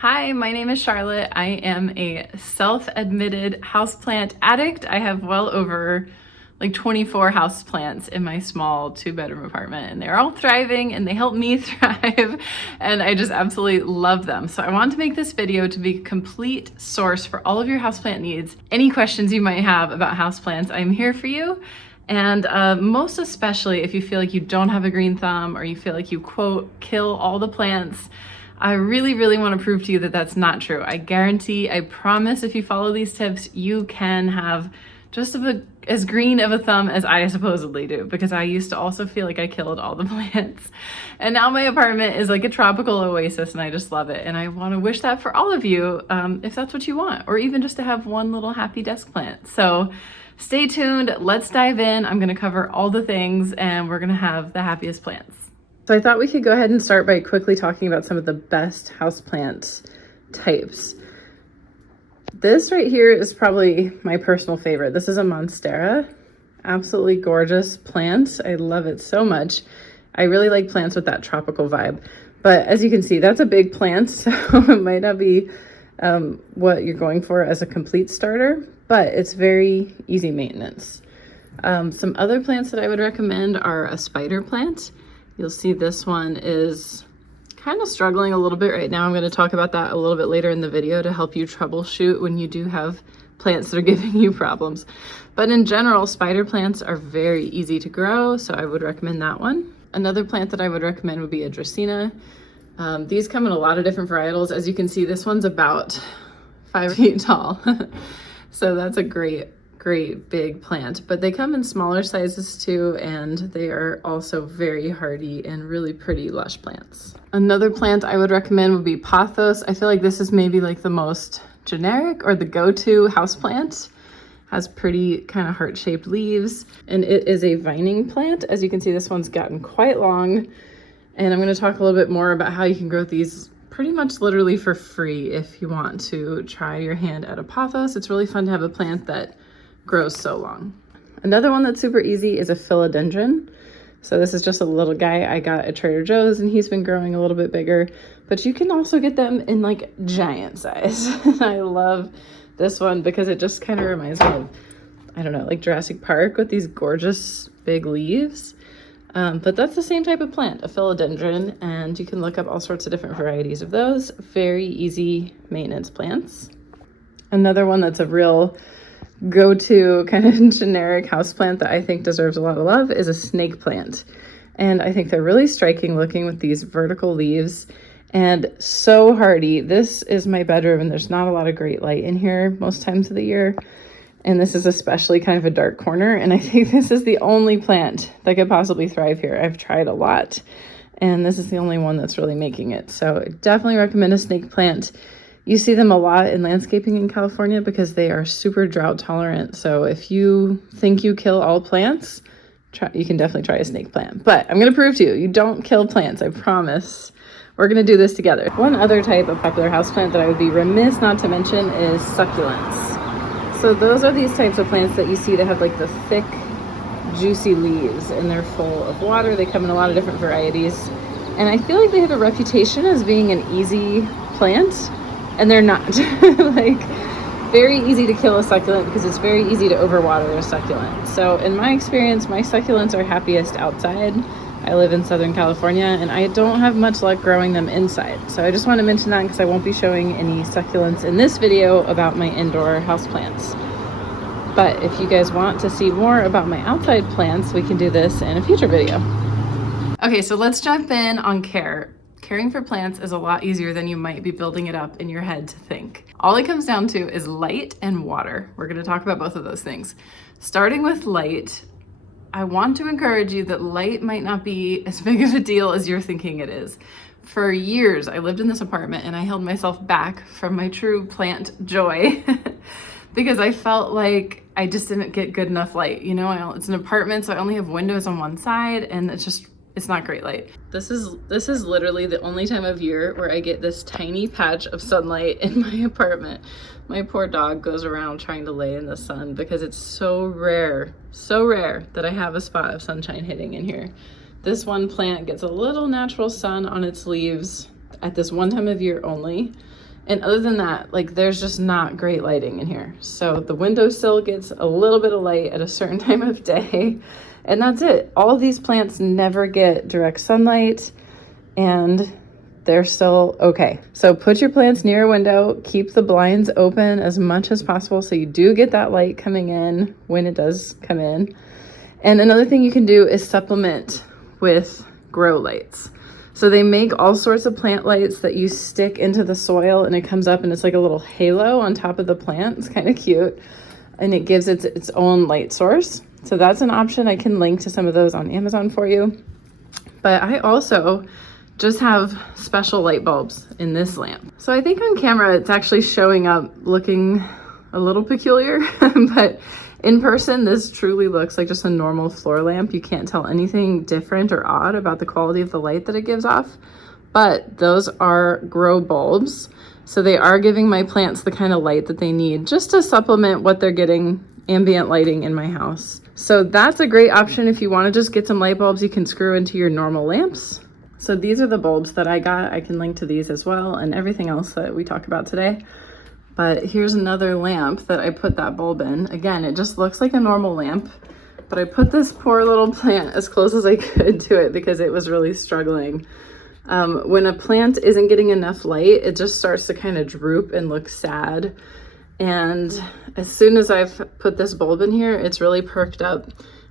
Hi, my name is Charlotte. I am a self-admitted houseplant addict. I have well over 24 houseplants in my small 2-bedroom apartment, and they're all thriving and they help me thrive, and I just absolutely love them. So I want to make this video to be a complete source for all of your houseplant needs. Any questions you might have about houseplants, I'm here for you. And most especially if you feel like you don't have a green thumb or you feel like you, quote, kill all the plants. I really want to prove to you that that's not true. I guarantee, I promise, if you follow these tips, you can have just as green of a thumb as I supposedly do, because I used to also feel like I killed all the plants. And now my apartment is like a tropical oasis and I just love it. And I want to wish that for all of you, if that's what you want, or even just to have one little happy desk plant. So stay tuned, let's dive in. I'm going to cover all the things and we're going to have the happiest plants. So I thought we could go ahead and start by quickly talking about some of the best houseplant types. This right here is probably my personal favorite. This is a Monstera. Absolutely gorgeous plant. I love it so much. I really like plants with that tropical vibe. But as you can see, that's a big plant, so it might not be what you're going for as a complete starter, but it's very easy maintenance. Some other plants that I would recommend are a spider plant. You'll see this one is kind of struggling a little bit right now. I'm going to talk about that a little bit later in the video to help you troubleshoot when you do have plants that are giving you problems. But in general, spider plants are very easy to grow, so I would recommend that one. Another plant that I would recommend would be a Dracaena. These come in a lot of different varietals. As you can see, this one's about 5 feet tall. So that's a great big plant, but they come in smaller sizes too, and they are also very hardy and really pretty lush plants. Another plant I would recommend would be Pothos. I feel like this is maybe like the most generic or the go-to houseplant. Has pretty kind of heart-shaped leaves, and it is a vining plant. As you can see, this one's gotten quite long, and I'm going to talk a little bit more about how you can grow these pretty much literally for free if you want to try your hand at a Pothos. It's really fun to have a plant that grows so long. Another one that's super easy is a philodendron. So this is just a little guy I got at Trader Joe's, and he's been growing a little bit bigger, but you can also get them in like giant size. I love this one because it just kind of reminds me of, I don't know, like Jurassic Park with these gorgeous big leaves. But that's the same type of plant, a philodendron, and you can look up all sorts of different varieties of those. Very easy maintenance plants. Another one that's a real go-to kind of generic houseplant that I think deserves a lot of love is a snake plant. And I think they're really striking looking with these vertical leaves and so hardy. This is my bedroom and there's not a lot of great light in here most times of the year. And this is especially kind of a dark corner. And I think this is the only plant that could possibly thrive here. I've tried a lot and this is the only one that's really making it. So I definitely recommend a snake plant. You see them a lot in landscaping in California because they are super drought tolerant. So if you think you kill all plants, you can definitely try a snake plant. But I'm going to prove to you, you don't kill plants, I promise. We're going to do this together. One other type of popular houseplant that I would be remiss not to mention is succulents. So those are these types of plants that you see that have like the thick, juicy leaves, and they're full of water. They come in a lot of different varieties. And I feel like they have a reputation as being an easy plant. And they're not. Like, very easy to kill a succulent because it's very easy to overwater a succulent. So in my experience, my succulents are happiest outside. I live in Southern California and I don't have much luck growing them inside. So I just want to mention that because I won't be showing any succulents in this video about my indoor houseplants. But if you guys want to see more about my outside plants, we can do this in a future video. Okay, so let's jump in on care. Caring for plants is a lot easier than you might be building it up in your head to think. All it comes down to is light and water. We're going to talk about both of those things. Starting with light, I want to encourage you that light might not be as big of a deal as you're thinking it is. For years, I lived in this apartment and I held myself back from my true plant joy because I felt like I just didn't get good enough light. You know, it's an apartment, so I only have windows on one side and it's not great light. This is literally the only time of year where I get this tiny patch of sunlight in my apartment. My poor dog goes around trying to lay in the sun because it's so rare that I have a spot of sunshine hitting in here. This one plant gets a little natural sun on its leaves at this one time of year only. And other than that, like there's just not great lighting in here. So the windowsill gets a little bit of light at a certain time of day, and that's it. All of these plants never get direct sunlight, and they're still okay. So put your plants near a window, keep the blinds open as much as possible so you do get that light coming in when it does come in. And another thing you can do is supplement with grow lights. So they make all sorts of plant lights that you stick into the soil and it comes up and it's like a little halo on top of the plant. It's kind of cute. And it gives its own light source. So that's an option. I can link to some of those on Amazon for you. But I also just have special light bulbs in this lamp. So I think on camera it's actually showing up looking a little peculiar, but in person this truly looks like just a normal floor lamp. You can't tell anything different or odd about the quality of the light that it gives off. But those are grow bulbs. So they are giving my plants the kind of light that they need just to supplement what they're getting ambient lighting in my house. So that's a great option if you want to just get some light bulbs you can screw into your normal lamps. So these are the bulbs that I got. I can link to these as well and everything else that we talk about today. But here's another lamp that I put that bulb in. Again, it just looks like a normal lamp, but I put this poor little plant as close as I could to it because it was really struggling. When a plant isn't getting enough light, it just starts to kind of droop and look sad. And as soon as I've put this bulb in here, it's really perked up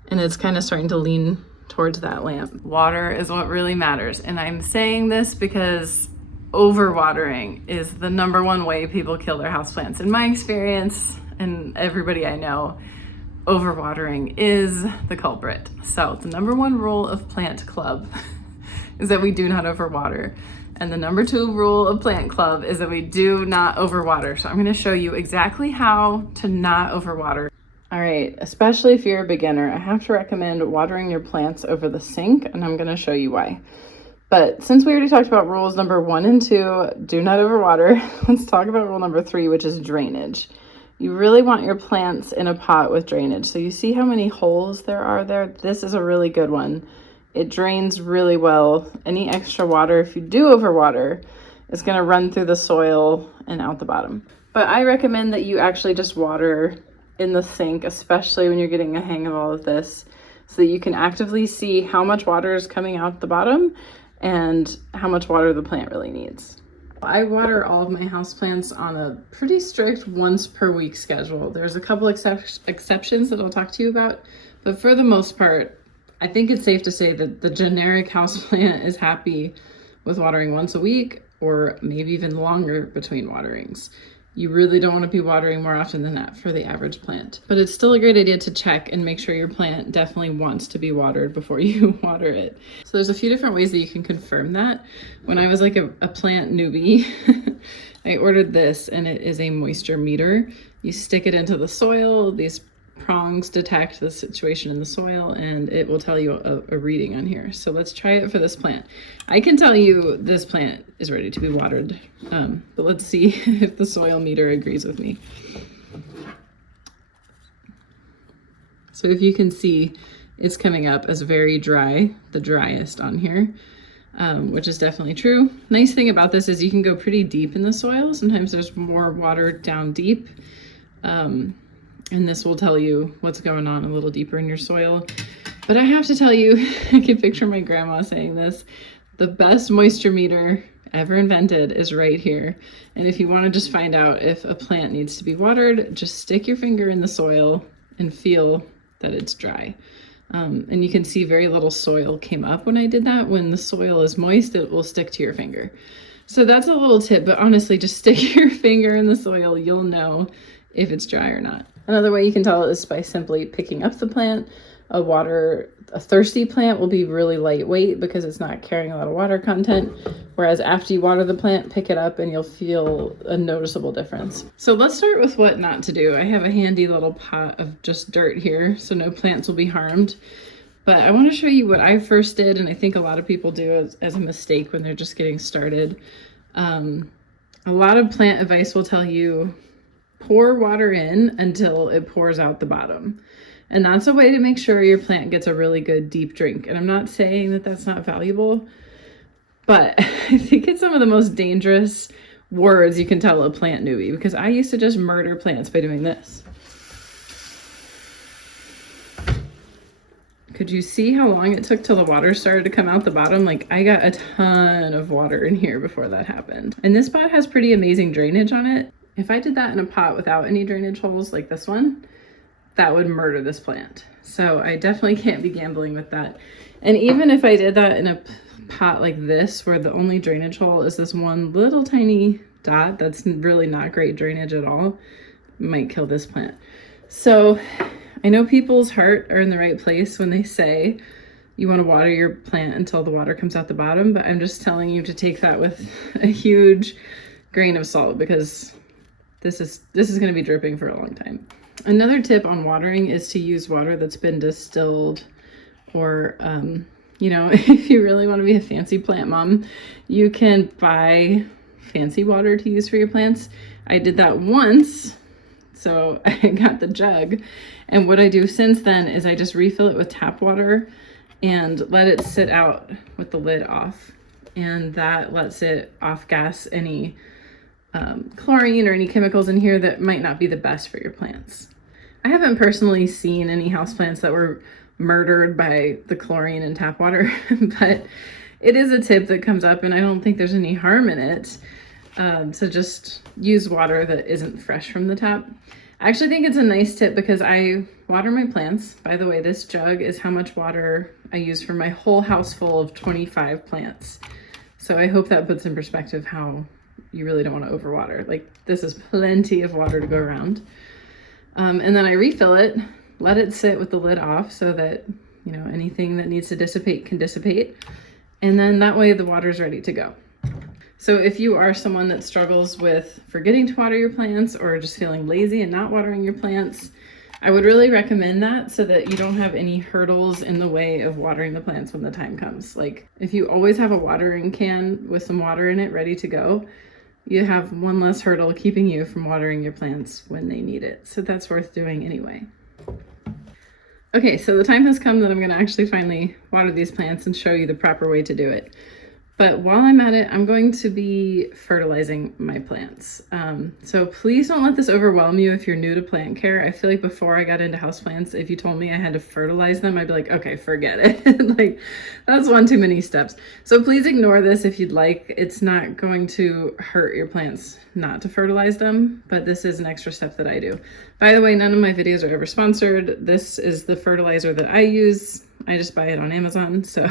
and it's kind of starting to lean towards that lamp. Water is what really matters. And I'm saying this because overwatering is the #1 way people kill their houseplants. In my experience, and everybody I know, overwatering is the culprit. So the #1 rule of Plant Club is that we do not overwater. And the #2 rule of Plant Club is that we do not overwater. So I'm gonna show you exactly how to not overwater. All right, especially if you're a beginner, I have to recommend watering your plants over the sink, and I'm gonna show you why. But since we already talked about rules #1 and 2, do not overwater, let's talk about rule #3, which is drainage. You really want your plants in a pot with drainage. So you see how many holes there are there? This is a really good one. It drains really well. Any extra water, if you do overwater, is gonna run through the soil and out the bottom. But I recommend that you actually just water in the sink, especially when you're getting a hang of all of this, so that you can actively see how much water is coming out the bottom and how much water the plant really needs. I water all of my houseplants on a pretty strict once per week schedule. There's a couple exceptions that I'll talk to you about, but for the most part, I think it's safe to say that the generic houseplant is happy with watering once a week or maybe even longer between waterings. You really don't want to be watering more often than that for the average plant. But it's still a great idea to check and make sure your plant definitely wants to be watered before you water it. So there's a few different ways that you can confirm that. When I was like a plant newbie, I ordered this, and it is a moisture meter. You stick it into the soil, these prongs detect the situation in the soil, and it will tell you a reading on here. So let's try it for this plant. I can tell you this plant is ready to be watered, but let's see if the soil meter agrees with me. So if you can see, it's coming up as very dry, the driest on here, which is definitely true. Nice thing about this is you can go pretty deep in the soil. Sometimes there's more water down deep. And this will tell you what's going on a little deeper in your soil. But I have to tell you, I can picture my grandma saying this, the best moisture meter ever invented is right here. And if you want to just find out if a plant needs to be watered, just stick your finger in the soil and feel that it's dry. And you can see very little soil came up when I did that. When the soil is moist, it will stick to your finger. So that's a little tip, but honestly, just stick your finger in the soil. You'll know if it's dry or not. Another way you can tell is by simply picking up the plant. A thirsty plant will be really lightweight because it's not carrying a lot of water content. Whereas after you water the plant, pick it up and you'll feel a noticeable difference. So let's start with what not to do. I have a handy little pot of just dirt here, so no plants will be harmed. But I want to show you what I first did, and I think a lot of people do as a mistake when they're just getting started. A lot of plant advice will tell you pour water in until it pours out the bottom. And that's a way to make sure your plant gets a really good deep drink. And I'm not saying that that's not valuable, but I think it's some of the most dangerous words you can tell a plant newbie, because I used to just murder plants by doing this. Could you see how long it took till the water started to come out the bottom? Like, I got a ton of water in here before that happened. And this pot has pretty amazing drainage on it. If I did that in a pot without any drainage holes like this one, that would murder this plant. So I definitely can't be gambling with that. And even if I did that in a pot like this, where the only drainage hole is this one little tiny dot, that's really not great drainage at all, might kill this plant. So I know people's heart are in the right place when they say you want to water your plant until the water comes out the bottom, but I'm just telling you to take that with a huge grain of salt, because this is going to be dripping for a long time. Another tip on watering is to use water that's been distilled, or you know, if you really want to be a fancy plant mom, you can buy fancy water to use for your plants. I did that once, so I got the jug. And what I do since then is I just refill it with tap water and let it sit out with the lid off. And that lets it off gas any chlorine or any chemicals in here that might not be the best for your plants. I haven't personally seen any houseplants that were murdered by the chlorine in tap water, but it is a tip that comes up, and I don't think there's any harm in it. So just use water that isn't fresh from the tap. I actually think it's a nice tip because I water my plants. By the way, this jug is how much water I use for my whole house full of 25 plants. So I hope that puts in perspective how you really don't want to overwater. Like, this is plenty of water to go around. And then I refill it, let it sit with the lid off so that, you know, anything that needs to dissipate can dissipate. And then that way the water's ready to go. So if you are someone that struggles with forgetting to water your plants, or just feeling lazy and not watering your plants, I would really recommend that, so that you don't have any hurdles in the way of watering the plants when the time comes. Like, if you always have a watering can with some water in it ready to go, you have one less hurdle keeping you from watering your plants when they need it. So that's worth doing anyway. Okay, so the time has come that I'm going to actually finally water these plants and show you the proper way to do it. But while I'm at it, I'm going to be fertilizing my plants. So please don't let this overwhelm you if you're new to plant care. I feel like before I got into houseplants, if you told me I had to fertilize them, I'd be like, okay, forget it. Like, that's one too many steps. So please ignore this if you'd like. It's not going to hurt your plants not to fertilize them, but this is an extra step that I do. By the way, none of my videos are ever sponsored. This is the fertilizer that I use. I just buy it on Amazon, so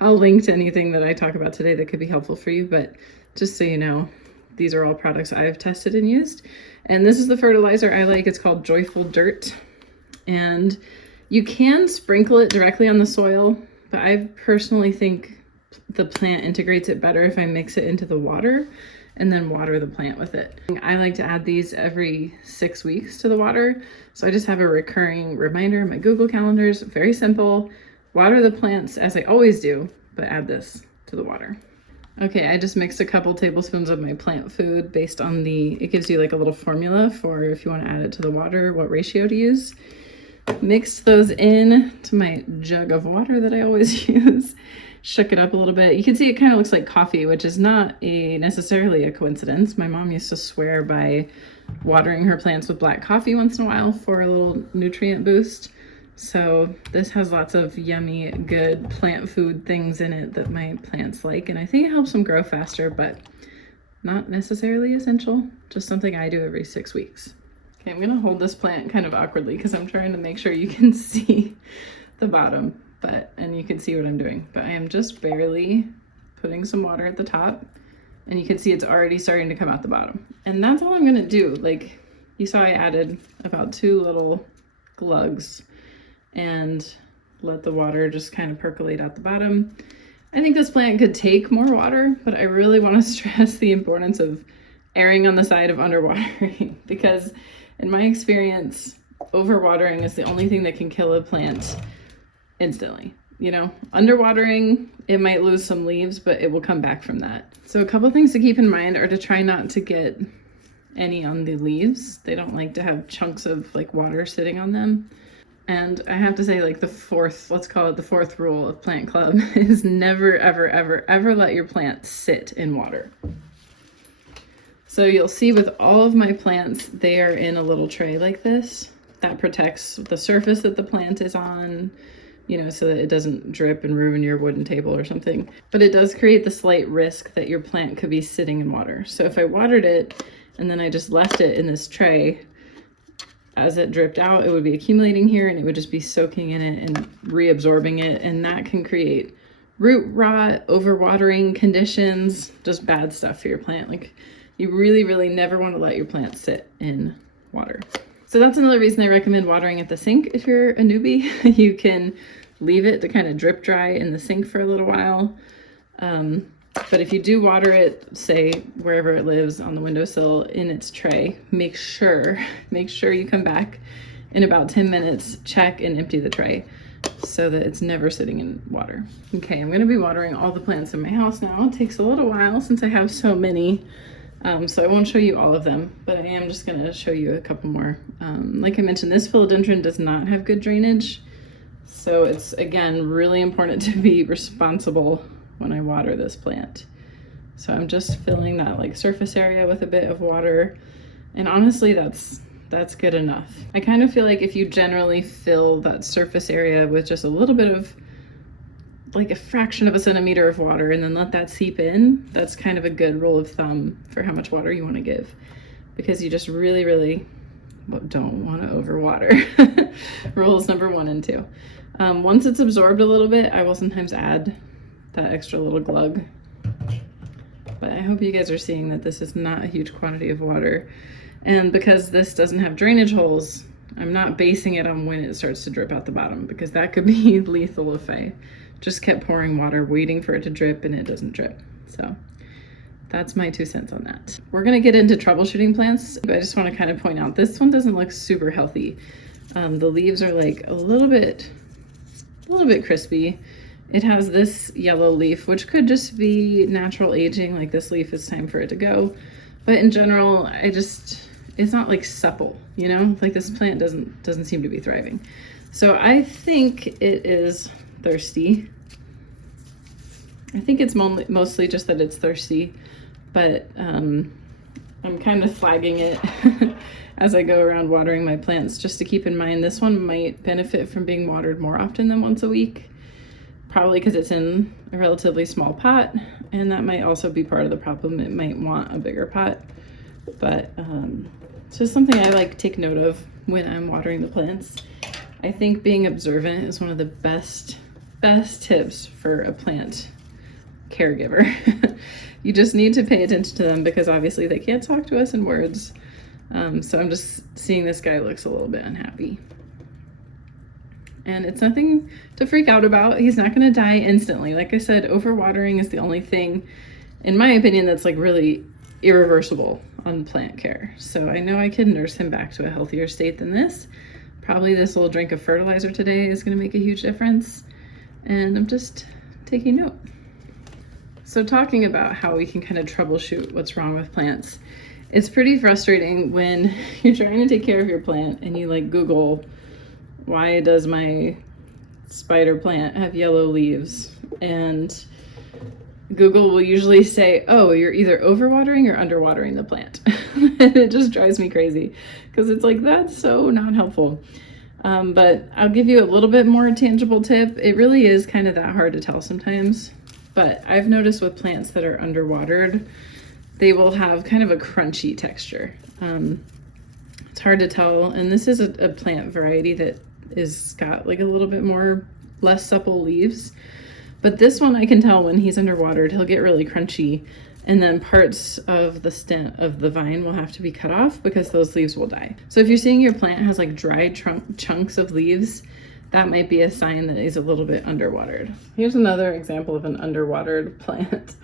I'll link to anything that I talk about today that could be helpful for you. But just so you know, these are all products I've tested and used. And this is the fertilizer I like. It's called Joyful Dirt. And you can sprinkle it directly on the soil, but I personally think the plant integrates it better if I mix it into the water and then water the plant with it. I like to add these every 6 weeks to the water. So I just have a recurring reminder in my Google calendars. Very simple. Water the plants as I always do, but add this to the water. Okay, I just mixed a couple tablespoons of my plant food based on it gives you like a little formula for if you want to add it to the water, what ratio to use. Mixed those in to my jug of water that I always use. Shook it up a little bit. You can see it kind of looks like coffee, which is not necessarily a coincidence. My mom used to swear by watering her plants with black coffee once in a while for a little nutrient boost. So this has lots of yummy, good plant food things in it that my plants like, and I think it helps them grow faster, but not necessarily essential. Just something I do every 6 weeks. Okay, I'm gonna hold this plant kind of awkwardly because I'm trying to make sure you can see the bottom. And you can see what I'm doing, but I am just barely putting some water at the top, and you can see it's already starting to come out the bottom. And that's all I'm gonna do. Like, you saw I added about 2 little glugs and let the water just kind of percolate out the bottom. I think this plant could take more water, but I really want to stress the importance of erring on the side of underwatering because in my experience, overwatering is the only thing that can kill a plant instantly. You know, underwatering, it might lose some leaves, but it will come back from that. So a couple things to keep in mind are to try not to get any on the leaves. They don't like to have chunks of like water sitting on them. And I have to say, like, let's call it the fourth rule of Plant Club is never, ever, ever, ever let your plant sit in water. So you'll see with all of my plants, they are in a little tray like this. That protects the surface that the plant is on, you know, so that it doesn't drip and ruin your wooden table or something. But it does create the slight risk that your plant could be sitting in water. So if I watered it and then I just left it in this tray, as it dripped out, it would be accumulating here and it would just be soaking in it and reabsorbing it. And that can create root rot, overwatering conditions, just bad stuff for your plant. Like, you really, really never want to let your plant sit in water. So that's another reason I recommend watering at the sink. If you're a newbie, you can leave it to kind of drip dry in the sink for a little while. But if you do water it, say wherever it lives on the windowsill in its tray, make sure you come back in about 10 minutes, check and empty the tray so that it's never sitting in water. Okay, I'm gonna be watering all the plants in my house now. It takes a little while since I have so many, so I won't show you all of them, but I am just gonna show you a couple more. Like I mentioned, this philodendron does not have good drainage, so it's, again, really important to be responsible when I water this plant. So I'm just filling that like surface area with a bit of water, and honestly that's good enough. I kind of feel like if you generally fill that surface area with just a little bit of, like a fraction of a centimeter of water, and then let that seep in, that's kind of a good rule of thumb for how much water you want to give, because you just really, really don't want to overwater. Rules number 1 and 2. Once it's absorbed a little bit, I will sometimes add that extra little glug. But I hope you guys are seeing that this is not a huge quantity of water. And because this doesn't have drainage holes, I'm not basing it on when it starts to drip out the bottom, because that could be lethal if I just kept pouring water, waiting for it to drip, and it doesn't drip. So that's my 2 cents on that. We're gonna get into troubleshooting plants, but I just wanna kind of point out, this one doesn't look super healthy. The leaves are like a little bit crispy. It has this yellow leaf, which could just be natural aging, like this leaf is time for it to go. But in general, it's not like supple, you know? Like this plant doesn't seem to be thriving. So I think it is thirsty. I think it's mostly just that it's thirsty, but I'm kind of flagging it as I go around watering my plants, just to keep in mind this one might benefit from being watered more often than once a week. Probably because it's in a relatively small pot, and that might also be part of the problem. It might want a bigger pot, but it's just something I like take note of when I'm watering the plants. I think being observant is one of the best tips for a plant caregiver. You just need to pay attention to them, because obviously they can't talk to us in words. So I'm just seeing this guy looks a little bit unhappy. And it's nothing to freak out about. He's not gonna die instantly. Like I said, overwatering is the only thing, in my opinion, that's like really irreversible on plant care. So I know I can nurse him back to a healthier state than this. Probably this little drink of fertilizer today is gonna make a huge difference. And I'm just taking note. So talking about how we can kind of troubleshoot what's wrong with plants, it's pretty frustrating when you're trying to take care of your plant and you like Google, why does my spider plant have yellow leaves? And Google will usually say, oh, you're either overwatering or underwatering the plant. And it just drives me crazy, because it's like, that's so not helpful. But I'll give you a little bit more tangible tip. It really is kind of that hard to tell sometimes. But I've noticed with plants that are underwatered, they will have kind of a crunchy texture. It's hard to tell. And this is a plant variety that is got like a little bit less supple leaves. But this one I can tell when he's underwatered, he'll get really crunchy. And then parts of the stem of the vine will have to be cut off, because those leaves will die. So if you're seeing your plant has like dry chunks of leaves, that might be a sign that he's a little bit underwatered. Here's another example of an underwatered plant.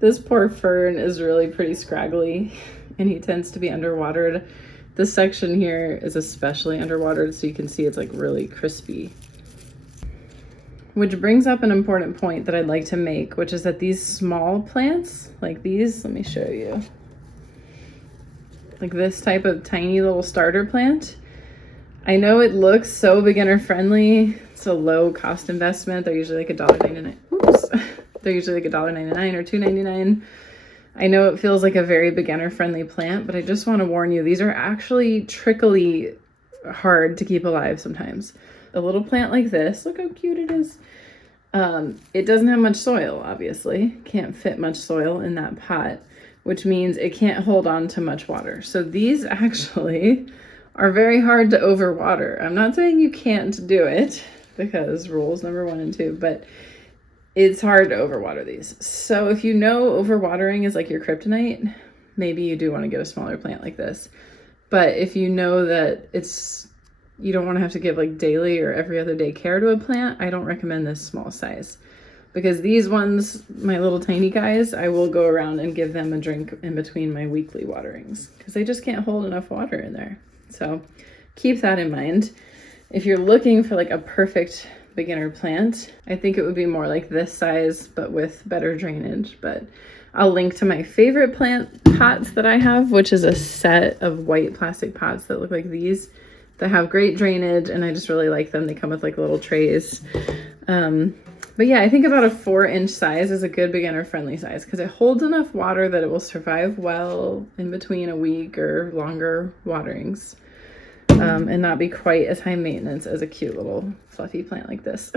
This poor fern is really pretty scraggly, and he tends to be underwatered. This section here is especially underwatered, so you can see it's like really crispy. Which brings up an important point that I'd like to make, which is that these small plants, like these, let me show you. Like this type of tiny little starter plant, I know it looks so beginner friendly. It's a low cost investment. They're usually like $1.99. Oops. They're usually like $1.99 or $2.99. I know it feels like a very beginner-friendly plant, but I just want to warn you, these are actually trickily hard to keep alive sometimes. A little plant like this, look how cute it is. It doesn't have much soil, obviously. Can't fit much soil in that pot, which means it can't hold on to much water. So these actually are very hard to overwater. I'm not saying you can't do it, because rules number 1 and 2, but it's hard to overwater these. So if you know overwatering is like your kryptonite, maybe you do want to get a smaller plant like this. But if you know that you don't want to have to give like daily or every other day care to a plant, I don't recommend this small size. Because these ones, my little tiny guys, I will go around and give them a drink in between my weekly waterings because they just can't hold enough water in there. So keep that in mind. If you're looking for like a perfect beginner plant, I think it would be more like this size, but with better drainage. But I'll link to my favorite plant pots that I have, which is a set of white plastic pots that look like these, that have great drainage, and I just really like them. They come with like little trays. But yeah, I think about a 4-inch size is a good beginner friendly size because it holds enough water that it will survive well in between a week or longer waterings, and not be quite as high maintenance as a cute little fluffy plant like this.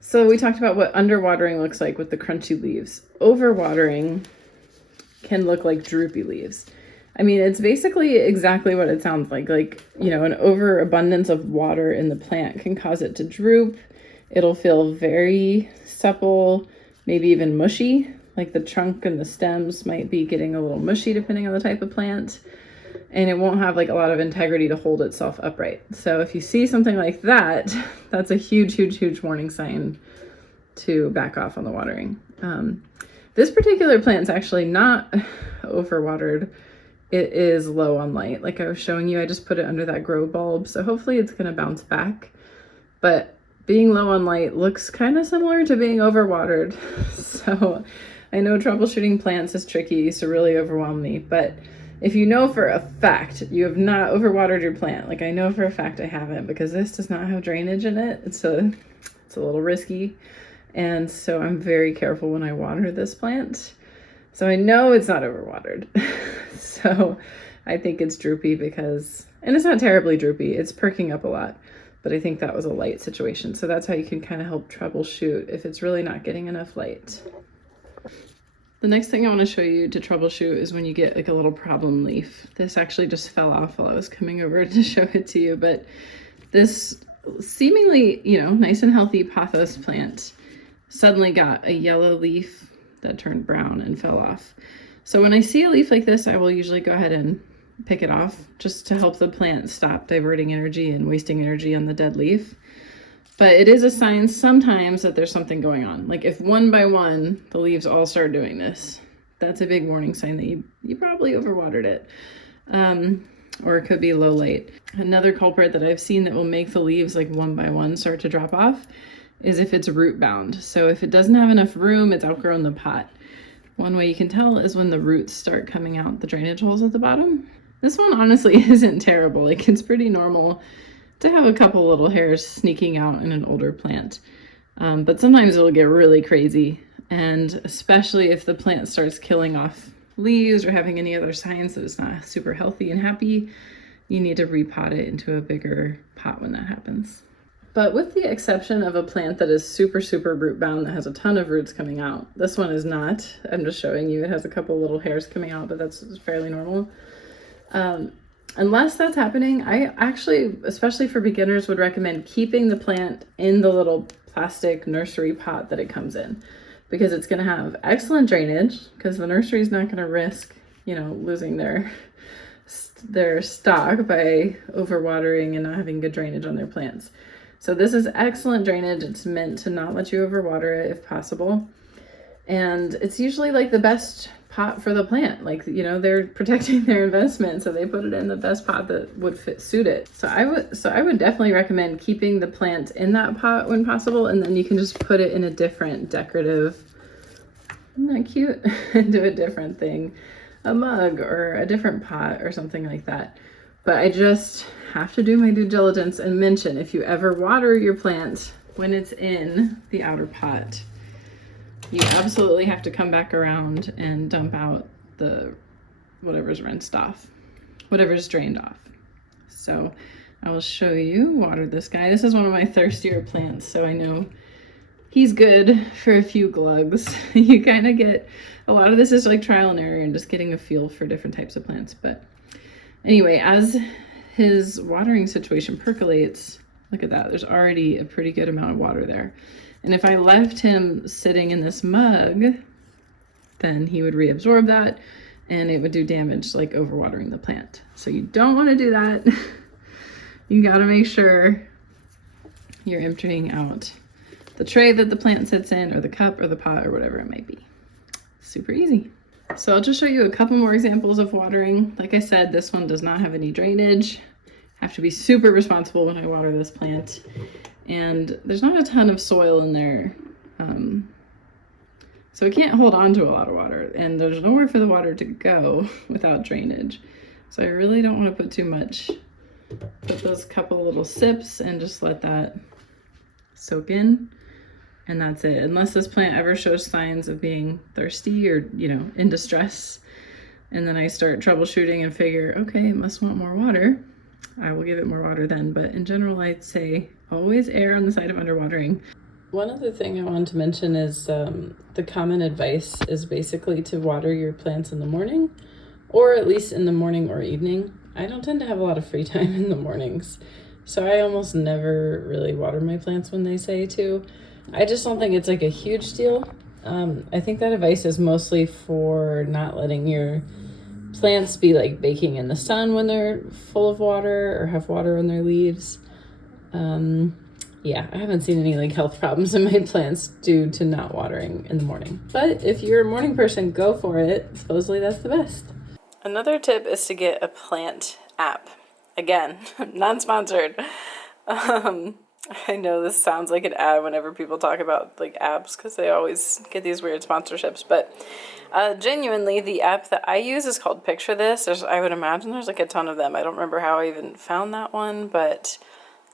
So we talked about what underwatering looks like with the crunchy leaves. Overwatering can look like droopy leaves. I mean, it's basically exactly what it sounds like. Like, you know, an overabundance of water in the plant can cause it to droop. It'll feel very supple, maybe even mushy. Like the trunk and the stems might be getting a little mushy depending on the type of plant. And it won't have like a lot of integrity to hold itself upright. So if you see something like that, that's a huge, huge, huge warning sign to back off on the watering. This particular plant is actually not overwatered. It is low on light. Like I was showing you, I just put it under that grow bulb. So hopefully it's gonna bounce back. But being low on light looks kind of similar to being overwatered. So I know troubleshooting plants is tricky, it used to really overwhelm me, but if you know for a fact you have not overwatered your plant, like I know for a fact I haven't, because this does not have drainage in it. It's a little risky. And so I'm very careful when I water this plant. So I know it's not overwatered. So I think it's droopy because, and it's not terribly droopy, it's perking up a lot. But I think that was a light situation. So that's how you can kind of help troubleshoot if it's really not getting enough light. The next thing I want to show you to troubleshoot is when you get like a little problem leaf. This actually just fell off while I was coming over to show it to you, but this seemingly, you know, nice and healthy pothos plant suddenly got a yellow leaf that turned brown and fell off. So when I see a leaf like this, I will usually go ahead and pick it off just to help the plant stop diverting energy and wasting energy on the dead leaf. But it is a sign sometimes that there's something going on. Like if one by one, the leaves all start doing this, that's a big warning sign that you probably overwatered it. Or it could be low light. Another culprit that I've seen that will make the leaves like one by one start to drop off is if it's root bound. So if it doesn't have enough room, it's outgrown the pot. One way you can tell is when the roots start coming out the drainage holes at the bottom. This one honestly isn't terrible. Like it's pretty normal to have a couple little hairs sneaking out in an older plant. But sometimes it'll get really crazy. And especially if the plant starts killing off leaves or having any other signs that it's not super healthy and happy, you need to repot it into a bigger pot when that happens. But with the exception of a plant that is super, super root bound that has a ton of roots coming out, this one is not. I'm just showing you, it has a couple little hairs coming out, but that's fairly normal. Unless that's happening, I actually, especially for beginners, would recommend keeping the plant in the little plastic nursery pot that it comes in, because it's going to have excellent drainage, because the nursery is not going to risk, you know, losing their stock by overwatering and not having good drainage on their plants. So this is excellent drainage. It's meant to not let you overwater it if possible. And it's usually like the best pot for the plant. Like, you know, they're protecting their investment, so they put it in the best pot that would suit it. So I would definitely recommend keeping the plant in that pot when possible, and then you can just put it in a different decorative, isn't that cute? Do a different thing, a mug or a different pot or something like that. But I just have to do my due diligence and mention, if you ever water your plant when it's in the outer pot, you absolutely have to come back around and dump out the whatever's rinsed off, whatever's drained off. So I will show you, water this guy. This is one of my thirstier plants, so I know he's good for a few glugs. You kind of get, a lot of this is like trial and error and just getting a feel for different types of plants. But anyway, as his watering situation percolates, look at that, there's already a pretty good amount of water there. And if I left him sitting in this mug, then he would reabsorb that and it would do damage, like overwatering the plant. So you don't want to do that. You got to make sure you're emptying out the tray that the plant sits in, or the cup or the pot or whatever it might be. Super easy. So I'll just show you a couple more examples of watering. Like I said, this one does not have any drainage. I have to be super responsible when I water this plant. And there's not a ton of soil in there. So it can't hold on to a lot of water, and there's nowhere for the water to go without drainage. So I really don't want to put too much. Put those couple little sips and just let that soak in. And that's it. Unless this plant ever shows signs of being thirsty or, you know, in distress. And then I start troubleshooting and figure, okay, it must want more water. I will give it more water then. But in general, I'd say always err on the side of underwatering. One other thing I wanted to mention is the common advice is basically to water your plants in the morning, or at least in the morning or evening. I don't tend to have a lot of free time in the mornings, so I almost never really water my plants when they say to. I just don't think it's like a huge deal. I think that advice is mostly for not letting your plants be like baking in the sun when they're full of water or have water on their leaves. Yeah, I haven't seen any like health problems in my plants due to not watering in the morning. But if you're a morning person, go for it. Supposedly that's the best. Another tip is to get a plant app. Again, non-sponsored. I know this sounds like an ad whenever people talk about like apps, because they always get these weird sponsorships, but genuinely the app that I use is called Picture This. I would imagine there's like a ton of them. I don't remember how I even found that one, but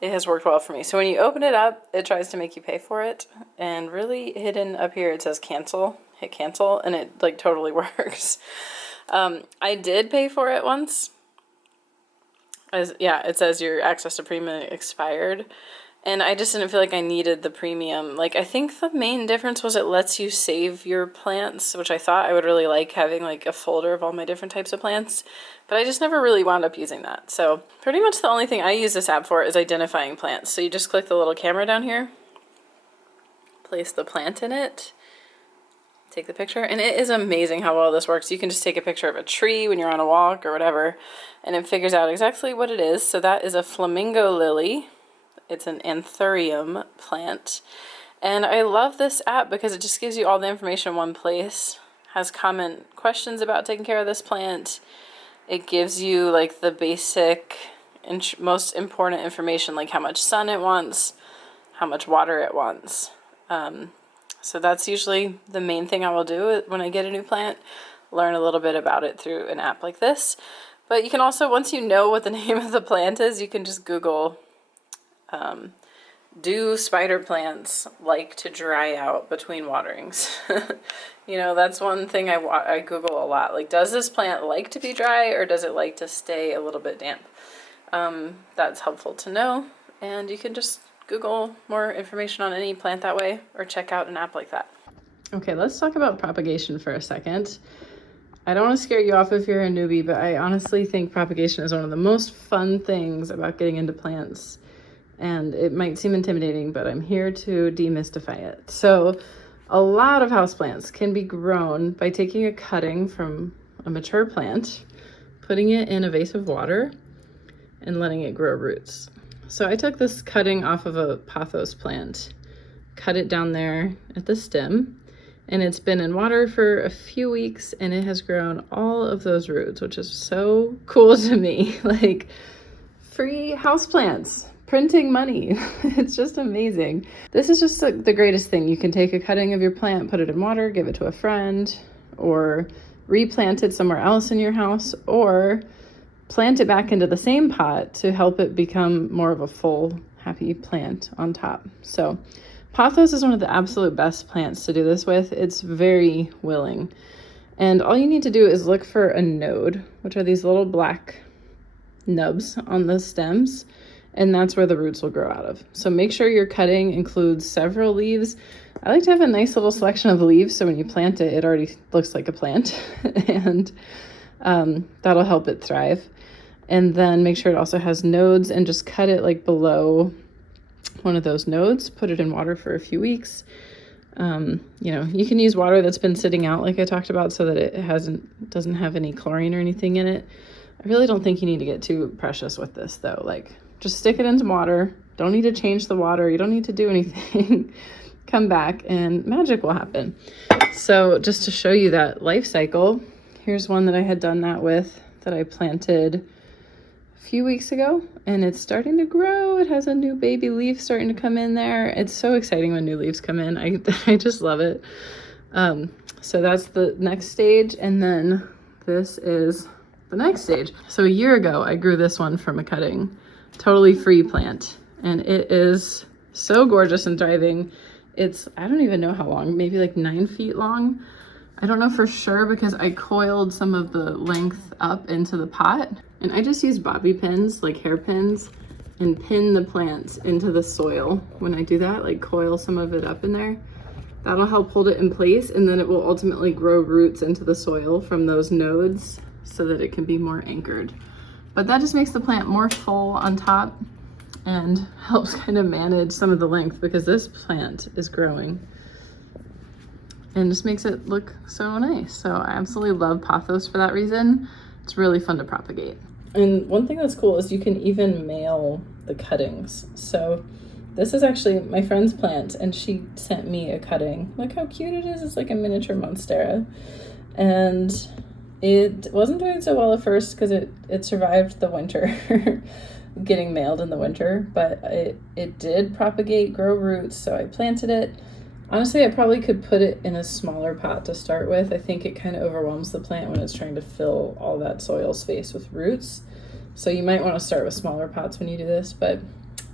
it has worked well for me. So when you open it up, it tries to make you pay for it, and really hidden up here it says cancel. Hit cancel and it like totally works. I did pay for it once. It says your access to premium expired. And I just didn't feel like I needed the premium. Like, I think the main difference was it lets you save your plants, which I thought I would really like, having like a folder of all my different types of plants. But I just never really wound up using that. So pretty much the only thing I use this app for is identifying plants. So you just click the little camera down here, place the plant in it, take the picture, and it is amazing how well this works. You can just take a picture of a tree when you're on a walk or whatever, and it figures out exactly what it is. So that is a flamingo lily. It's an anthurium plant. And I love this app because it just gives you all the information in one place. Has common questions about taking care of this plant. It gives you like the basic and most important information, like how much sun it wants, how much water it wants. So that's usually the main thing I will do when I get a new plant, learn a little bit about it through an app like this. But you can also, once you know what the name of the plant is, you can just Google, do spider plants like to dry out between waterings? You know, that's one thing I Google a lot. Like, does this plant like to be dry, or does it like to stay a little bit damp? That's helpful to know, and you can just Google more information on any plant that way, or check out an app like that. Okay, let's talk about propagation for a second. I don't want to scare you off if you're a newbie, but I honestly think propagation is one of the most fun things about getting into plants. And it might seem intimidating, but I'm here to demystify it. So a lot of houseplants can be grown by taking a cutting from a mature plant, putting it in a vase of water, and letting it grow roots. So I took this cutting off of a pothos plant, cut it down there at the stem, and it's been in water for a few weeks, and it has grown all of those roots, which is so cool to me. Like, free houseplants. Printing money. It's just amazing. This is just the greatest thing. You can take a cutting of your plant, put it in water, give it to a friend, or replant it somewhere else in your house, or plant it back into the same pot to help it become more of a full, happy plant on top. So Pothos is one of the absolute best plants to do this with. It's very willing. And all you need to do is look for a node, which are these little black nubs on the stems, and that's where the roots will grow out of. So make sure your cutting includes several leaves. I like to have a nice little selection of leaves, so when you plant it, it already looks like a plant, and that'll help it thrive. And then make sure it also has nodes, and just cut it like below one of those nodes, put it in water for a few weeks. You know, you can use water that's been sitting out like I talked about, so that it doesn't have any chlorine or anything in it. I really don't think you need to get too precious with this though. Like, just stick it into water. Don't need to change the water. You don't need to do anything. Come back and magic will happen. So just to show you that life cycle, here's one that I had done that with, that I planted a few weeks ago, and it's starting to grow. It has a new baby leaf starting to come in there. It's so exciting when new leaves come in. I just love it. So that's the next stage, and then this is the next stage. So a year ago, I grew this one from a cutting, totally free plant, and it is so gorgeous and thriving. It's, I don't even know how long, maybe like 9 feet long. I don't know for sure because I coiled some of the length up into the pot, and I just use bobby pins, like hairpins, and pin the plants into the soil. When I do that, like coil some of it up in there, that'll help hold it in place, and then it will ultimately grow roots into the soil from those nodes so that it can be more anchored. But that just makes the plant more full on top and helps kind of manage some of the length, because this plant is growing and just makes it look so nice. So I absolutely love pothos for that reason. It's really fun to propagate. And one thing that's cool is you can even mail the cuttings. So this is actually my friend's plant, and she sent me a cutting. Look how cute it is. It's like a miniature monstera. And it wasn't doing so well at first because it survived the winter, getting mailed in the winter, but it did propagate, grow roots, so I planted it. Honestly, I probably could put it in a smaller pot to start with. I think it kind of overwhelms the plant when it's trying to fill all that soil space with roots. So you might want to start with smaller pots when you do this, but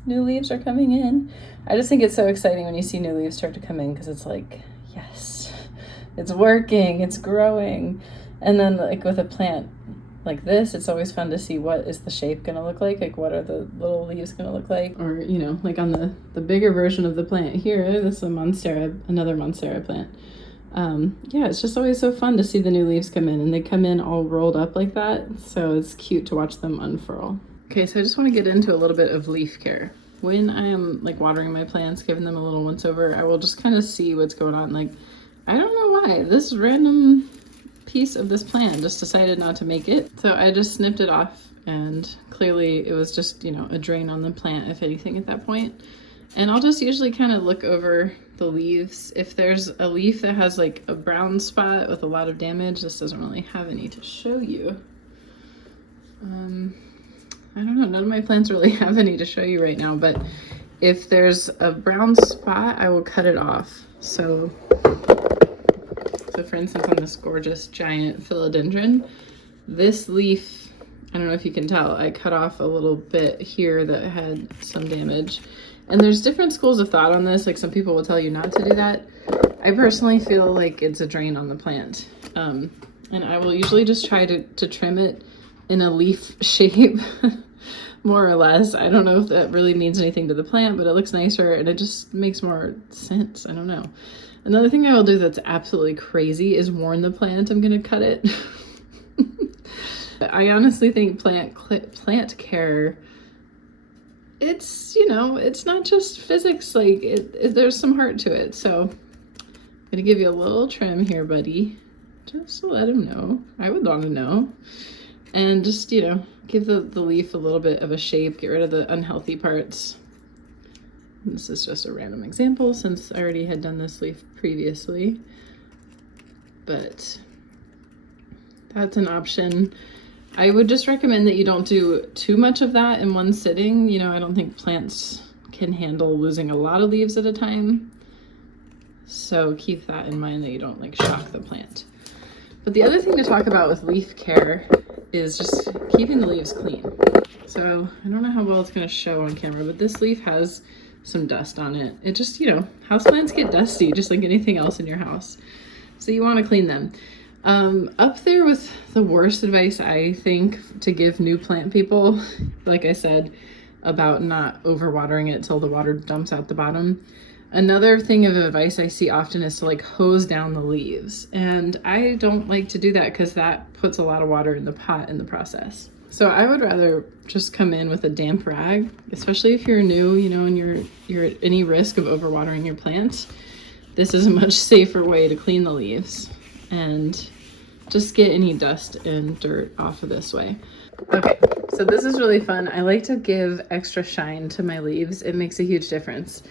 new leaves are coming in. I just think it's so exciting when you see new leaves start to come in, because it's like, yes, it's working, it's growing. And then like with a plant like this, it's always fun to see what is the shape going to look like what are the little leaves going to look like. Or, you know, like on the bigger version of the plant here, this is a monstera, another monstera plant. Yeah, it's just always so fun to see the new leaves come in, and they come in all rolled up like that. So it's cute to watch them unfurl. Okay, so I just want to get into a little bit of leaf care. When I am like watering my plants, giving them a little once over, I will just kind of see what's going on. Like, I don't know why this random piece of this plant just decided not to make it. So I just snipped it off, and clearly it was just, you know, a drain on the plant, if anything, at that point. And I'll just usually kind of look over the leaves. If there's a leaf that has like a brown spot with a lot of damage, this doesn't really have any to show you. I don't know, none of my plants really have any to show you right now, but if there's a brown spot, I will cut it off. So for instance, on this gorgeous giant philodendron, this leaf, I don't know if you can tell, I cut off a little bit here that had some damage. And there's different schools of thought on this. Like, some people will tell you not to do that. I personally feel like it's a drain on the plant. And I will usually just try to trim it in a leaf shape, more or less. I don't know if that really means anything to the plant, but it looks nicer and it just makes more sense. I don't know. Another thing I will do that's absolutely crazy is warn the plant I'm gonna cut it. I honestly think plant care, it's, you know, it's not just physics, like there's some heart to it. So I'm gonna give you a little trim here, buddy, just to let him know. I would want to know. And just, you know, give the leaf a little bit of a shape, get rid of the unhealthy parts. This is just a random example since I already had done this leaf previously, but that's an option. I would just recommend that you don't do too much of that in one sitting. You know, I don't think plants can handle losing a lot of leaves at a time. So keep that in mind, that you don't like shock the plant. But the other thing to talk about with leaf care is just keeping the leaves clean. So I don't know how well it's going to show on camera, but this leaf has some dust on it. It just, you know, houseplants get dusty just like anything else in your house. So you want to clean them. Up there with the worst advice I think to give new plant people, like I said, about not overwatering it till the water dumps out the bottom. Another thing of advice I see often is to like hose down the leaves. And I don't like to do that because that puts a lot of water in the pot in the process. So I would rather just come in with a damp rag, especially if you're new, you know, and you're at any risk of overwatering your plants. This is a much safer way to clean the leaves and just get any dust and dirt off of this way. Okay, so this is really fun. I like to give extra shine to my leaves. It makes a huge difference.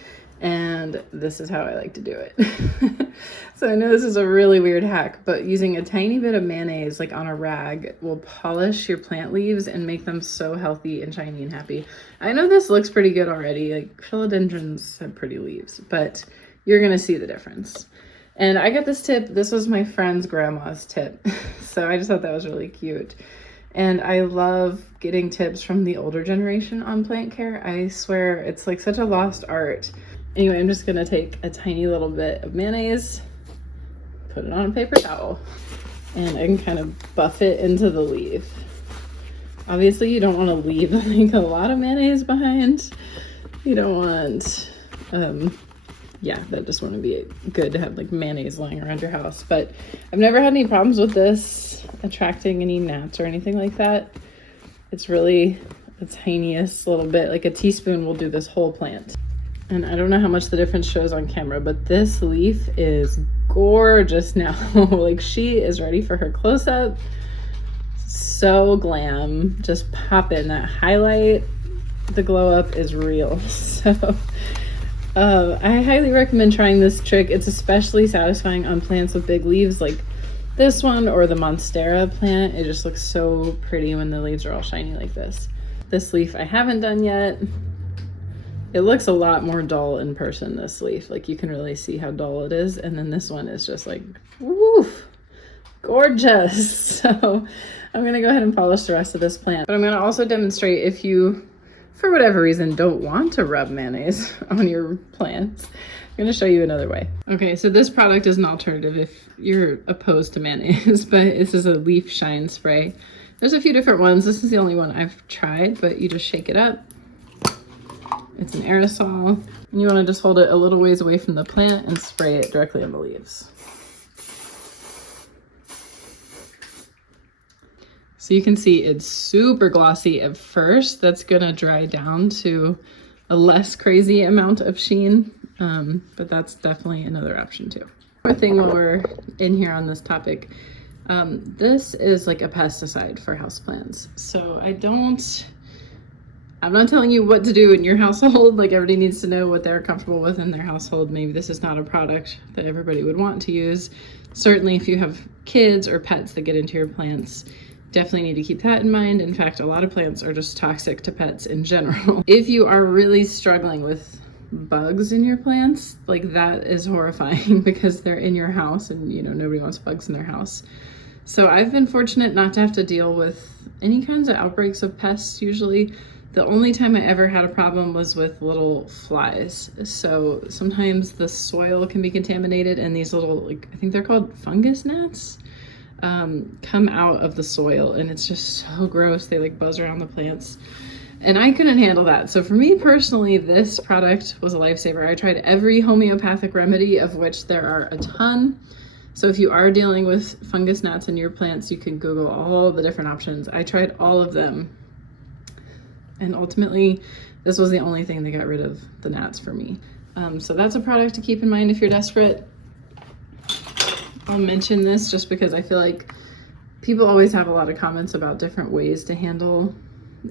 And this is how I like to do it. So I know this is a really weird hack, but using a tiny bit of mayonnaise like on a rag will polish your plant leaves and make them so healthy and shiny and happy. I know this looks pretty good already. Like philodendrons have pretty leaves, but you're gonna see the difference. And I got this tip. This was my friend's grandma's tip. So I just thought that was really cute. And I love getting tips from the older generation on plant care. I swear it's like such a lost art. Anyway, I'm just gonna take a tiny little bit of mayonnaise, put it on a paper towel, and I can kind of buff it into the leaf. Obviously, you don't want to leave like a lot of mayonnaise behind. You don't want, yeah, that just wouldn't be good to have like mayonnaise lying around your house. But I've never had any problems with this attracting any gnats or anything like that. It's really the tiniest little bit, like a teaspoon will do this whole plant. And I don't know how much the difference shows on camera, but this leaf is gorgeous now. Like she is ready for her close-up. So glam, just pop in that highlight. The glow up is real. So I highly recommend trying this trick. It's especially satisfying on plants with big leaves like this one or the Monstera plant. It just looks so pretty when the leaves are all shiny like this. This leaf I haven't done yet. It looks a lot more dull in person, this leaf. Like you can really see how dull it is. And then this one is just like, woof, gorgeous. So I'm gonna go ahead and polish the rest of this plant. But I'm gonna also demonstrate if you, for whatever reason, don't want to rub mayonnaise on your plants. I'm gonna show you another way. Okay, so this product is an alternative if you're opposed to mayonnaise, but this is a leaf shine spray. There's a few different ones. This is the only one I've tried, but you just shake it up. It's an aerosol. And you wanna just hold it a little ways away from the plant and spray it directly on the leaves. So you can see it's super glossy at first. That's gonna dry down to a less crazy amount of sheen, but that's definitely another option too. One thing while we're in here on this topic, this is like a pesticide for houseplants. So I'm not telling you what to do in your household. Like everybody needs to know what they're comfortable with in their household. Maybe this is not a product that everybody would want to use. Certainly if you have kids or pets that get into your plants, definitely need to keep that in mind. In fact, a lot of plants are just toxic to pets in general. If you are really struggling with bugs in your plants, like that is horrifying because they're in your house and you know nobody wants bugs in their house. So I've been fortunate not to have to deal with any kinds of outbreaks of pests usually. The only time I ever had a problem was with little flies. So sometimes the soil can be contaminated and these little, like, I think they're called fungus gnats, come out of the soil and it's just so gross. They like buzz around the plants and I couldn't handle that. So for me personally, this product was a lifesaver. I tried every homeopathic remedy, of which there are a ton. So if you are dealing with fungus gnats in your plants, you can Google all the different options. I tried all of them. And ultimately, this was the only thing that got rid of the gnats for me. So that's a product to keep in mind if you're desperate. I'll mention this just because I feel like people always have a lot of comments about different ways to handle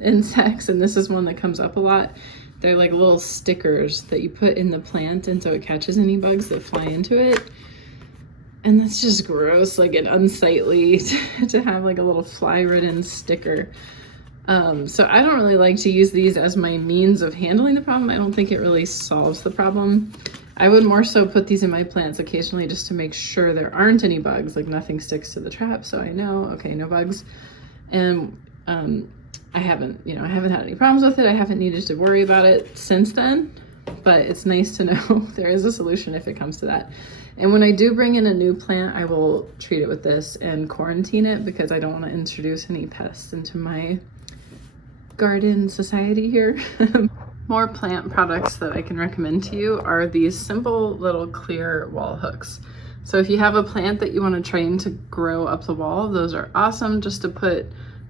insects, and this is one that comes up a lot. They're like little stickers that you put in the plant, and so it catches any bugs that fly into it. And that's just gross, like and unsightly to have like a little fly-ridden sticker. So I don't really like to use these as my means of handling the problem. I don't think it really solves the problem. I would more so put these in my plants occasionally just to make sure there aren't any bugs, like nothing sticks to the trap. So I know, okay, no bugs. And I haven't had any problems with it. I haven't needed to worry about it since then. but it's nice to know there is a solution if it comes to that. And when I do bring in a new plant, I will treat it with this and quarantine it because I don't want to introduce any pests into my garden society here. More plant products that I can recommend to you are these simple little clear wall hooks. So if you have a plant that you want to train to grow up the wall, those are awesome just to put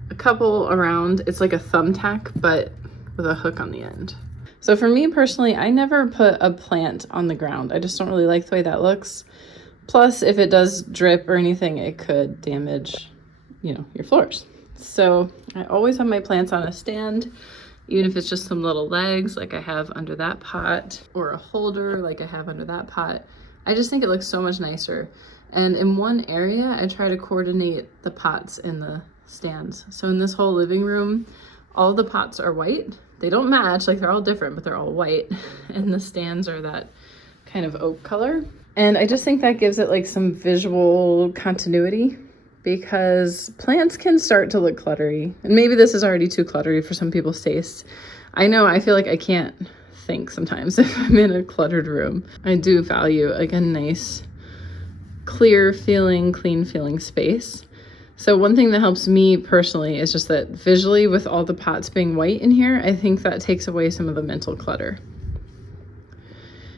a couple around. It's like a thumbtack, but with a hook on the end. So for me personally, I never put a plant on the ground. I just don't really like the way that looks. Plus, if it does drip or anything, it could damage, you know, your floors. So I always have my plants on a stand, even if it's just some little legs like I have under that pot, or a holder like I have under that pot. I just think it looks so much nicer. And in one area, I try to coordinate the pots in the stands. So in this whole living room, all the pots are white. They don't match, like they're all different, but they're all white. And the stands are that kind of oak color. And I just think that gives it like some visual continuity, because plants can start to look cluttery. And maybe this is already too cluttery for some people's taste. I know, I feel like I can't think sometimes if I'm in a cluttered room. I do value like a nice, clear feeling, clean feeling space. So one thing that helps me personally is just that visually, with all the pots being white in here, I think that takes away some of the mental clutter.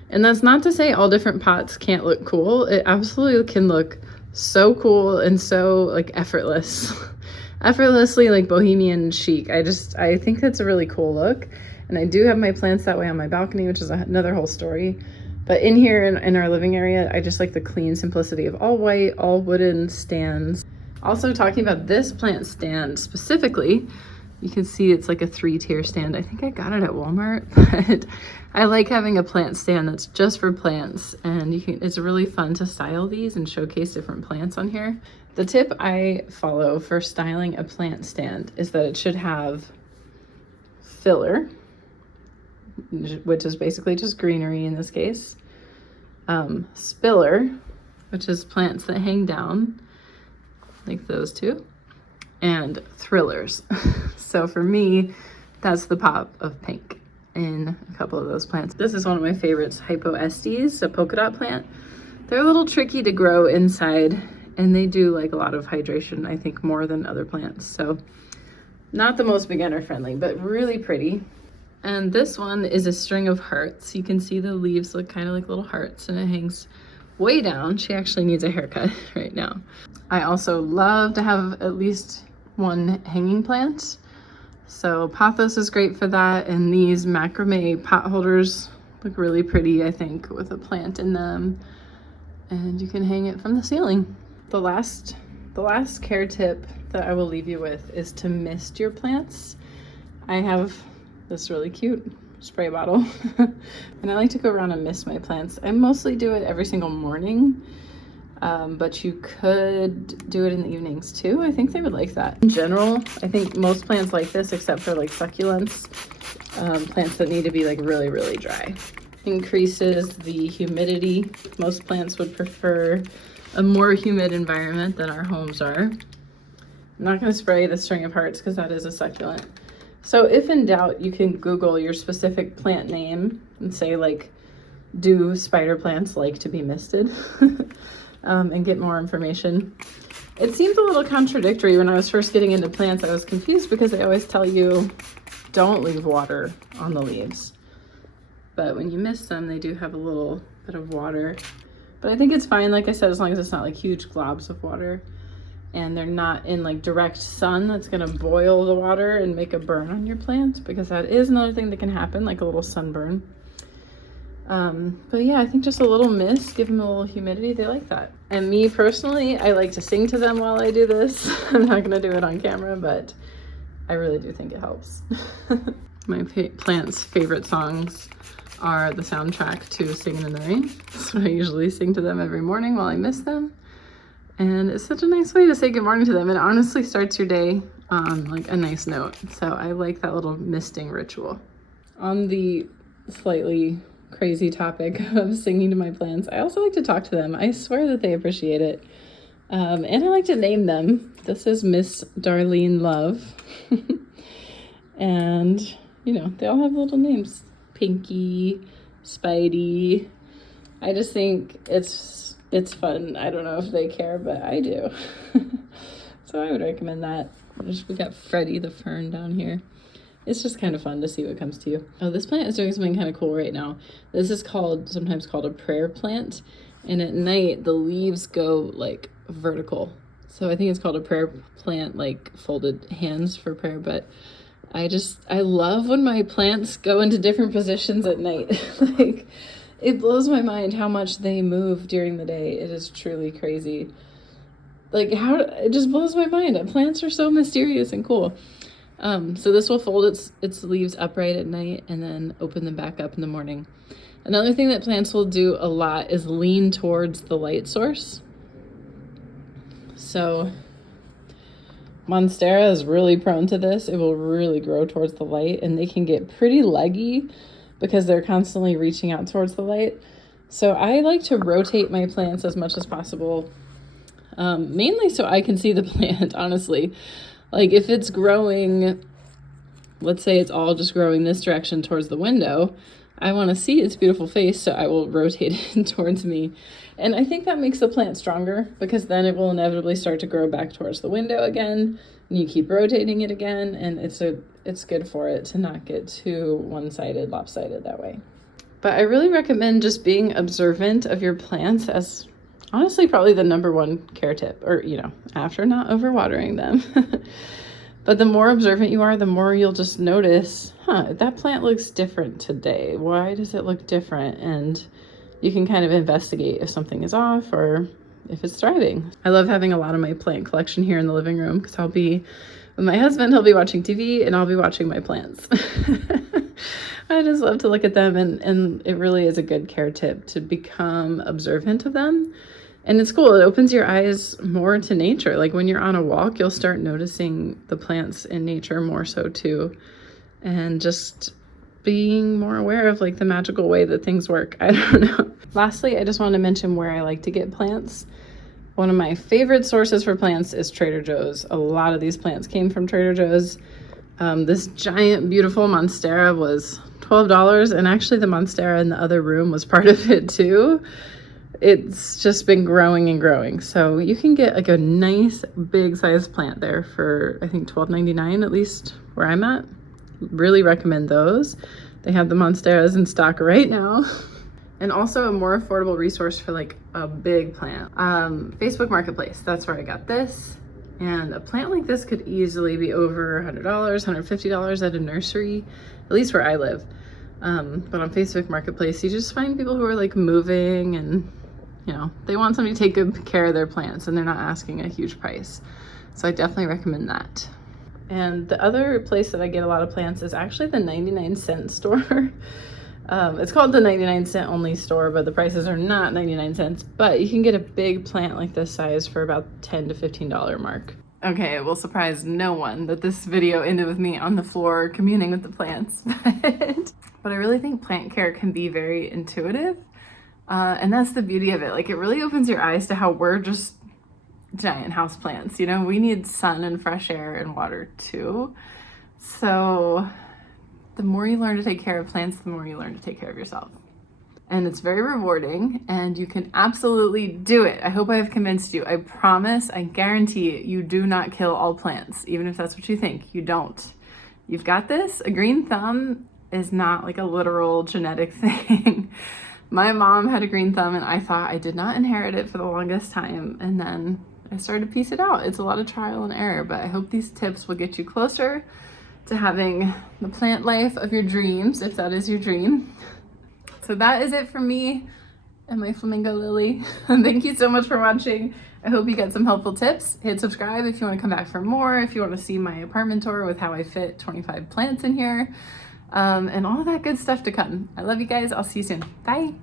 And that's not to say all different pots can't look cool. It absolutely can look so cool and so like effortlessly like bohemian chic. I think that's a really cool look. And I do have my plants that way on my balcony, which is another whole story. But in here in our living area, I just like the clean simplicity of all white, all wooden stands. Also, talking about this plant stand specifically, you can see it's like a 3-tier stand. I think I got it at Walmart, but I like having a plant stand that's just for plants, and it's really fun to style these and showcase different plants on here. The tip I follow for styling a plant stand is that it should have filler, which is basically just greenery in this case, spiller, which is plants that hang down, like those two, and thrillers. So for me, that's the pop of pink in a couple of those plants. This is one of my favorites, Hypoestes, a polka dot plant. They're a little tricky to grow inside, and they do like a lot of hydration, I think, more than other plants. So not the most beginner friendly, but really pretty. And this one is a string of hearts. You can see the leaves look kind of like little hearts, and it hangs way down. She actually needs a haircut right now. I also love to have at least one hanging plant. So pothos is great for that. And these macrame pot holders look really pretty, I think, with a plant in them. And you can hang it from the ceiling. The last care tip that I will leave you with is to mist your plants. I have this really cute spray bottle and I like to go around and mist my plants. I mostly do it every single morning, but you could do it in the evenings too. I think they would like that. In general, I think most plants like this, except for like succulents, plants that need to be like really, really dry. Increases the humidity. Most plants would prefer a more humid environment than our homes are. I'm not going to spray the string of hearts because that is a succulent. So if in doubt, you can Google your specific plant name and say like, do spider plants like to be misted? And get more information. It seemed a little contradictory when I was first getting into plants. I was confused because they always tell you don't leave water on the leaves. But when you mist them, they do have a little bit of water. But I think it's fine, like I said, as long as it's not like huge globs of water and they're not in like direct sun that's gonna boil the water and make a burn on your plant, because that is another thing that can happen, like a little sunburn. But yeah, I think just a little mist, give them a little humidity, they like that. And me personally, I like to sing to them while I do this. I'm not gonna do it on camera, but I really do think it helps. My plants' favorite songs are the soundtrack to Singing in the Rain. So I usually sing to them every morning while I mist them. And it's such a nice way to say good morning to them. It honestly starts your day on like a nice note. So I like that little misting ritual. On the slightly crazy topic of singing to my plants, I also like to talk to them. I swear that they appreciate it. And I like to name them. This is Miss Darlene Love. And, you know, they all have little names. Pinky, Spidey. I just think it's fun. I don't know if they care, but I do. So I would recommend that. We got Freddie the fern down here. It's just kind of fun to see what comes to you. Oh, this plant is doing something kind of cool right now. This is sometimes called a prayer plant. And at night, the leaves go like vertical. So I think it's called a prayer plant, like folded hands for prayer. But I love when my plants go into different positions at night. Like, it blows my mind how much they move during the day. It is truly crazy. Like, it just blows my mind. Plants are so mysterious and cool. So this will fold its leaves upright at night and then open them back up in the morning. Another thing that plants will do a lot is lean towards the light source. So Monstera is really prone to this. It will really grow towards the light, and they can get pretty leggy because they're constantly reaching out towards the light. So I like to rotate my plants as much as possible, mainly so I can see the plant, honestly. Like if it's growing, let's say it's all just growing this direction towards the window, I want to see its beautiful face, so I will rotate it towards me. And I think that makes the plant stronger, because then it will inevitably start to grow back towards the window again, and you keep rotating it again, and it's good for it to not get too one-sided, lopsided that way. But I really recommend just being observant of your plants as honestly probably the number one care tip, or after not overwatering them. But the more observant you are, the more you'll just notice, that plant looks different today. Why does it look different? And you can kind of investigate if something is off or if it's thriving. I love having a lot of my plant collection here in the living room, because I'll be with my husband, he'll be watching TV and I'll be watching my plants. I just love to look at them, and it really is a good care tip to become observant of them. And it's cool. It opens your eyes more to nature. Like when you're on a walk, you'll start noticing the plants in nature more so too. And just being more aware of like the magical way that things work. I don't know. Lastly, I just want to mention where I like to get plants. One of my favorite sources for plants is Trader Joe's. A lot of these plants came from Trader Joe's. This giant, beautiful Monstera was $12, and actually the Monstera in the other room was part of it too. It's just been growing and growing. So you can get like a nice big size plant there for, I think, $12.99, at least where I'm at. Really recommend those. They have the Monsteras in stock right now. And also a more affordable resource for like a big plant. Facebook Marketplace, that's where I got this. And a plant like this could easily be over $100, $150 at a nursery, at least where I live. But on Facebook Marketplace, you just find people who are like moving, and they want somebody to take good care of their plants, and they're not asking a huge price. So I definitely recommend that. And the other place that I get a lot of plants is actually the 99-cent store. It's called the 99-cent only store, but the prices are not 99 cents. But you can get a big plant like this size for about $10 to $15 mark. Okay, it will surprise no one that this video ended with me on the floor communing with the plants. But I really think plant care can be very intuitive. And that's the beauty of it. Like, it really opens your eyes to how we're just giant house plants. We need sun and fresh air and water too. So the more you learn to take care of plants, the more you learn to take care of yourself. And it's very rewarding, and you can absolutely do it. I hope I have convinced you. I promise, I guarantee you do not kill all plants, even if that's what you think. You don't. You've got this. A green thumb is not like a literal genetic thing. My mom had a green thumb, and I thought I did not inherit it for the longest time. And then I started to piece it out. It's a lot of trial and error, but I hope these tips will get you closer to having the plant life of your dreams, if that is your dream. So that is it for me and my flamingo lily. Thank you so much for watching. I hope you got some helpful tips. Hit subscribe if you want to come back for more, if you want to see my apartment tour with how I fit 25 plants in here, and all that good stuff to come. I love you guys. I'll see you soon. Bye.